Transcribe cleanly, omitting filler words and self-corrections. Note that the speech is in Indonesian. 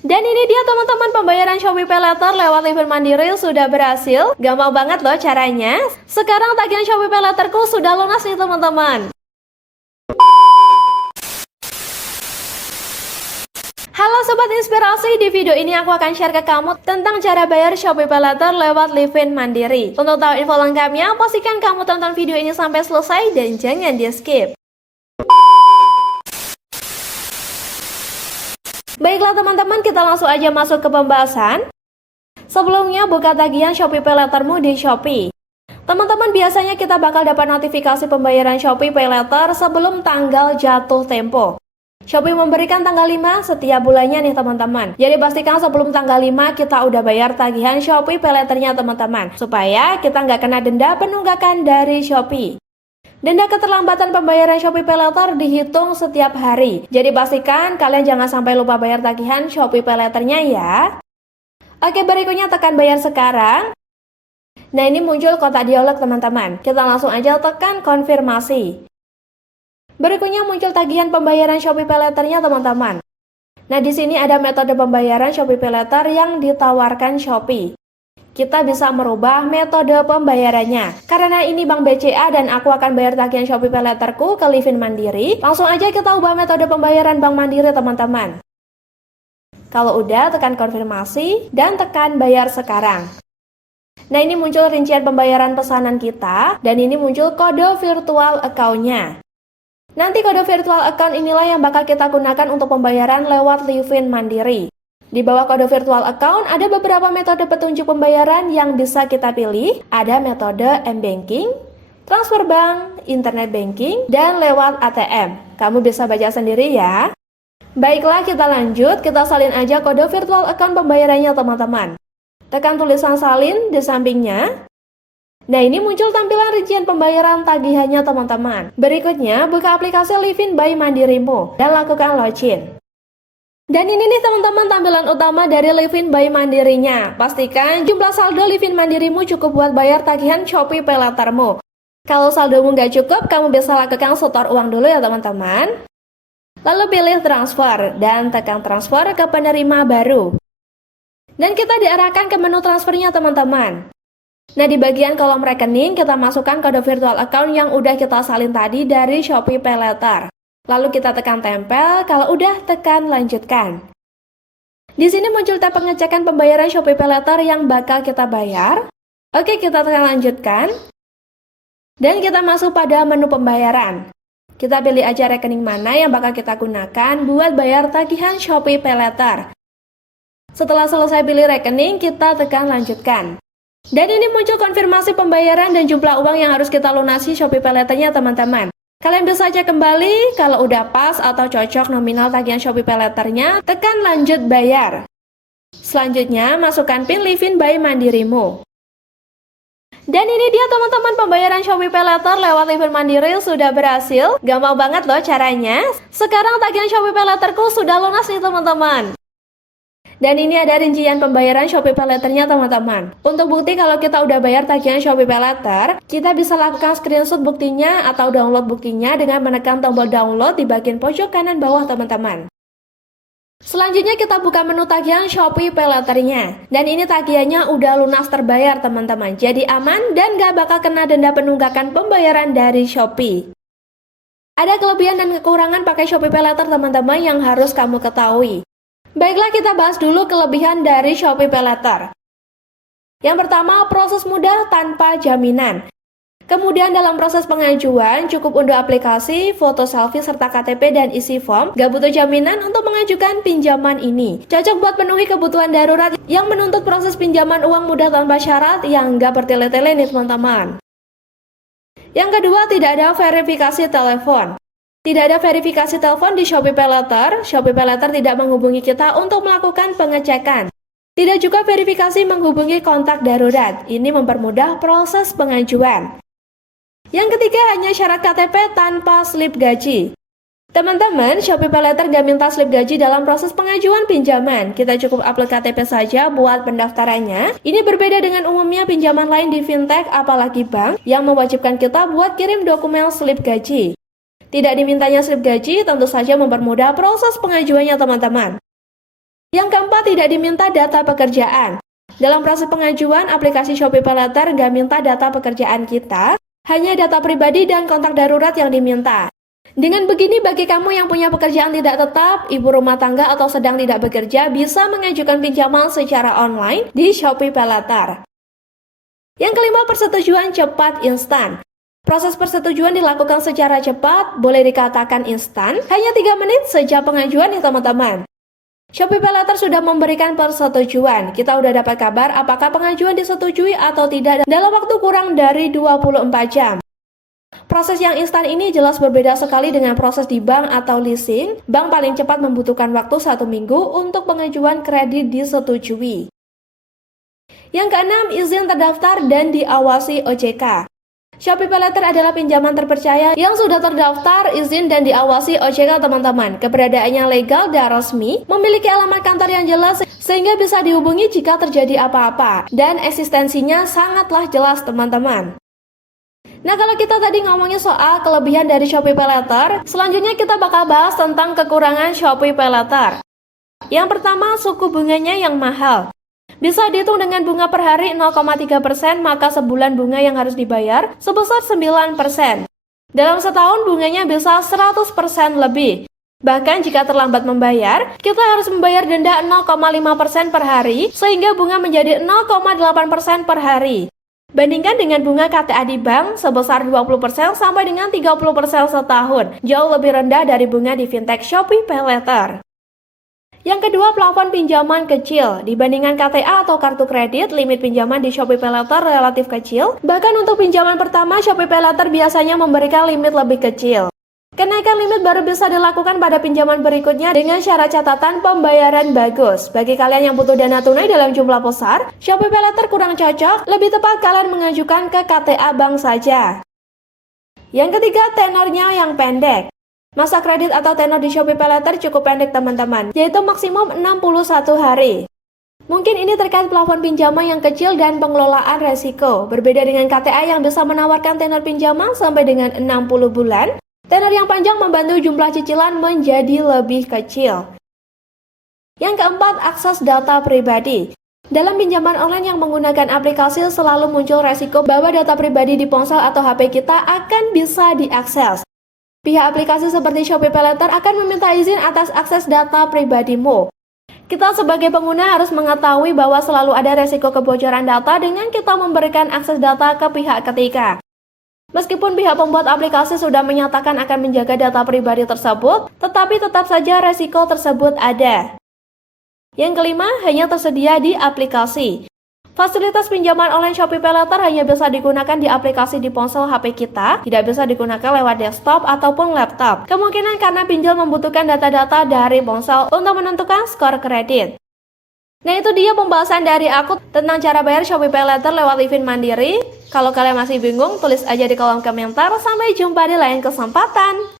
Dan ini dia teman-teman, pembayaran Shopee Pay Later lewat Livin Mandiri sudah berhasil. Gampang banget loh caranya. Sekarang tagihan Shopee Pay Laterku sudah lunas nih teman-teman. Halo Sobat Inspirasi, di video ini aku akan share ke kamu tentang cara bayar Shopee Pay Later lewat Livin Mandiri. Untuk tahu info lengkapnya, pastikan kamu tonton video ini sampai selesai dan jangan di skip. Baiklah teman-teman, kita langsung aja masuk ke pembahasan. Sebelumnya, buka tagihan Shopee Pay Latermu di Shopee. Teman-teman, biasanya kita bakal dapat notifikasi pembayaran Shopee Pay Later sebelum tanggal jatuh tempo. Shopee memberikan tanggal 5 setiap bulannya nih teman-teman. Jadi pastikan sebelum tanggal 5 kita udah bayar tagihan Shopee Pay Laternya teman-teman, supaya kita nggak kena denda penunggakan dari Shopee. Denda keterlambatan pembayaran Shopee Pay Later dihitung setiap hari. Jadi pastikan kalian jangan sampai lupa bayar tagihan Shopee Pay Laternya ya. Oke, berikutnya tekan bayar sekarang. Nah, ini muncul kotak dialog teman-teman. Kita langsung aja tekan konfirmasi. Berikutnya muncul tagihan pembayaran Shopee Pay Laternya teman-teman. Nah, di sini ada metode pembayaran Shopee Pay Later yang ditawarkan Shopee. Kita bisa merubah metode pembayarannya. Karena ini Bank BCA dan aku akan bayar tagihan Shopee Pay Laterku ke Livin Mandiri, langsung aja kita ubah metode pembayaran Bank Mandiri teman-teman. Kalau udah, tekan konfirmasi dan tekan bayar sekarang. Nah, ini muncul rincian pembayaran pesanan kita dan ini muncul kode virtual account-nya. Nanti kode virtual account inilah yang bakal kita gunakan untuk pembayaran lewat Livin Mandiri. Di bawah kode virtual account ada beberapa metode petunjuk pembayaran yang bisa kita pilih. Ada metode m-banking, transfer bank, internet banking, dan lewat ATM. Kamu bisa baca sendiri ya. Baiklah, kita lanjut. Kita salin aja kode virtual account pembayarannya teman-teman. Tekan tulisan salin di sampingnya. Nah, ini muncul tampilan rincian pembayaran tagihannya teman-teman. Berikutnya, buka aplikasi Livin by Mandirimu dan lakukan login. Dan ini nih teman-teman tampilan utama dari Livin by Mandirinya. Pastikan jumlah saldo Livin Mandirimu cukup buat bayar tagihan Shopee Pay Latermu. Kalau saldomu nggak cukup, kamu bisa lakukan setor uang dulu ya teman-teman. Lalu pilih transfer dan tekan transfer ke penerima baru. Dan kita diarahkan ke menu transfernya teman-teman. Nah, di bagian kolom rekening kita masukkan kode virtual account yang udah kita salin tadi dari Shopee Pay Later. Lalu kita tekan tempel, kalau udah tekan lanjutkan. Di sini muncul tab pengecekan pembayaran Shopee Pay Later yang bakal kita bayar. Oke, kita tekan lanjutkan. Dan kita masuk pada menu pembayaran. Kita pilih aja rekening mana yang bakal kita gunakan buat bayar tagihan Shopee Pay Later. Setelah selesai pilih rekening, kita tekan lanjutkan. Dan ini muncul konfirmasi pembayaran dan jumlah uang yang harus kita lunasi Shopee Pay Laternya teman-teman. Kalian bisa cek kembali, kalau udah pas atau cocok nominal tagihan Shopee Pay Laternya, tekan lanjut bayar. Selanjutnya, masukkan PIN Livin by Mandirimu. Dan ini dia teman-teman, pembayaran Shopee Pay Later lewat Livin Mandiri sudah berhasil. Gampang banget loh caranya. Sekarang tagihan Shopee Pay Laterku sudah lunas nih teman-teman. Dan ini ada rincian pembayaran Shopee Pay Laternya teman-teman. Untuk bukti kalau kita udah bayar tagihan Shopee Pay Later, kita bisa lakukan screenshot buktinya atau download buktinya dengan menekan tombol download di bagian pojok kanan bawah teman-teman. Selanjutnya kita buka menu tagihan Shopee Pay Laternya. Dan ini tagihannya udah lunas terbayar teman-teman. Jadi aman dan gak bakal kena denda penunggakan pembayaran dari Shopee. Ada kelebihan dan kekurangan pakai Shopee Pay Later teman-teman yang harus kamu ketahui. Baiklah, kita bahas dulu kelebihan dari Shopee Pay Later. Yang pertama, proses mudah tanpa jaminan. Kemudian dalam proses pengajuan, cukup unduh aplikasi, foto selfie serta KTP dan isi form. Gak butuh jaminan untuk mengajukan pinjaman ini. Cocok buat penuhi kebutuhan darurat yang menuntut proses pinjaman uang mudah tanpa syarat yang gak bertele-tele nih teman-teman. Yang kedua, tidak ada verifikasi telepon. Tidak ada verifikasi telepon di Shopee Pay Later. Shopee Pay Later tidak menghubungi kita untuk melakukan pengecekan. Tidak juga verifikasi menghubungi kontak darurat. Ini mempermudah proses pengajuan. Yang ketiga, hanya syarat KTP tanpa slip gaji. Teman-teman, Shopee Pay Later gak minta slip gaji dalam proses pengajuan pinjaman. Kita cukup upload KTP saja buat pendaftarannya. Ini berbeda dengan umumnya pinjaman lain di fintech, apalagi bank, yang mewajibkan kita buat kirim dokumen slip gaji. Tidak dimintanya slip gaji tentu saja mempermudah proses pengajuannya teman-teman. Yang keempat, tidak diminta data pekerjaan. Dalam proses pengajuan, aplikasi Shopee PayLater nggak minta data pekerjaan kita, hanya data pribadi dan kontak darurat yang diminta. Dengan begini, bagi kamu yang punya pekerjaan tidak tetap, ibu rumah tangga atau sedang tidak bekerja, bisa mengajukan pinjaman secara online di Shopee PayLater. Yang kelima, persetujuan cepat instan. Proses persetujuan dilakukan secara cepat, boleh dikatakan instan, hanya 3 menit sejak pengajuan ya teman-teman. Shopee PayLater sudah memberikan persetujuan. Kita udah dapat kabar apakah pengajuan disetujui atau tidak dalam waktu kurang dari 24 jam. Proses yang instan ini jelas berbeda sekali dengan proses di bank atau leasing. Bank paling cepat membutuhkan waktu 1 minggu untuk pengajuan kredit disetujui. Yang keenam, izin terdaftar dan diawasi OJK. Shopee PayLater adalah pinjaman terpercaya yang sudah terdaftar, izin, dan diawasi OJK teman-teman. Keberadaannya legal dan resmi, memiliki alamat kantor yang jelas sehingga bisa dihubungi jika terjadi apa-apa. Dan eksistensinya sangatlah jelas teman-teman. Nah, kalau kita tadi ngomongin soal kelebihan dari Shopee PayLater, selanjutnya kita bakal bahas tentang kekurangan Shopee PayLater. Yang pertama, suku bunganya yang mahal. Bisa dihitung dengan bunga per hari 0,3%, maka sebulan bunga yang harus dibayar sebesar 9%. Dalam setahun bunganya bisa 100% lebih. Bahkan jika terlambat membayar, kita harus membayar denda 0,5% per hari, sehingga bunga menjadi 0,8% per hari. Bandingkan dengan bunga KTA di bank sebesar 20% sampai dengan 30% setahun, jauh lebih rendah dari bunga di fintech Shopee PayLater. Yang kedua, plafon pinjaman kecil. Dibandingkan KTA atau kartu kredit, limit pinjaman di Shopee PayLater relatif kecil. Bahkan untuk pinjaman pertama, Shopee PayLater biasanya memberikan limit lebih kecil. Kenaikan limit baru bisa dilakukan pada pinjaman berikutnya dengan syarat catatan pembayaran bagus. Bagi kalian yang butuh dana tunai dalam jumlah besar, Shopee PayLater kurang cocok, lebih tepat kalian mengajukan ke KTA bank saja. Yang ketiga, tenornya yang pendek. Masa kredit atau tenor di Shopee PayLater cukup pendek teman-teman, yaitu maksimum 61 hari. Mungkin ini terkait plafon pinjaman yang kecil dan pengelolaan resiko. Berbeda dengan KTA yang bisa menawarkan tenor pinjaman sampai dengan 60 bulan, tenor yang panjang membantu jumlah cicilan menjadi lebih kecil. Yang keempat, akses data pribadi. Dalam pinjaman online yang menggunakan aplikasi selalu muncul resiko bahwa data pribadi di ponsel atau HP kita akan bisa diakses. Pihak aplikasi seperti Shopee PayLater akan meminta izin atas akses data pribadimu. Kita sebagai pengguna harus mengetahui bahwa selalu ada resiko kebocoran data dengan kita memberikan akses data ke pihak ketiga. Meskipun pihak pembuat aplikasi sudah menyatakan akan menjaga data pribadi tersebut, tetapi tetap saja resiko tersebut ada. Yang kelima, hanya tersedia di aplikasi. Fasilitas pinjaman online Shopee PayLater hanya bisa digunakan di aplikasi di ponsel HP kita, tidak bisa digunakan lewat desktop ataupun laptop. Kemungkinan karena pinjol membutuhkan data-data dari ponsel untuk menentukan skor kredit. Nah, itu dia pembahasan dari aku tentang cara bayar Shopee PayLater lewat Livin Mandiri. Kalau kalian masih bingung, tulis aja di kolom komentar. Sampai jumpa di lain kesempatan.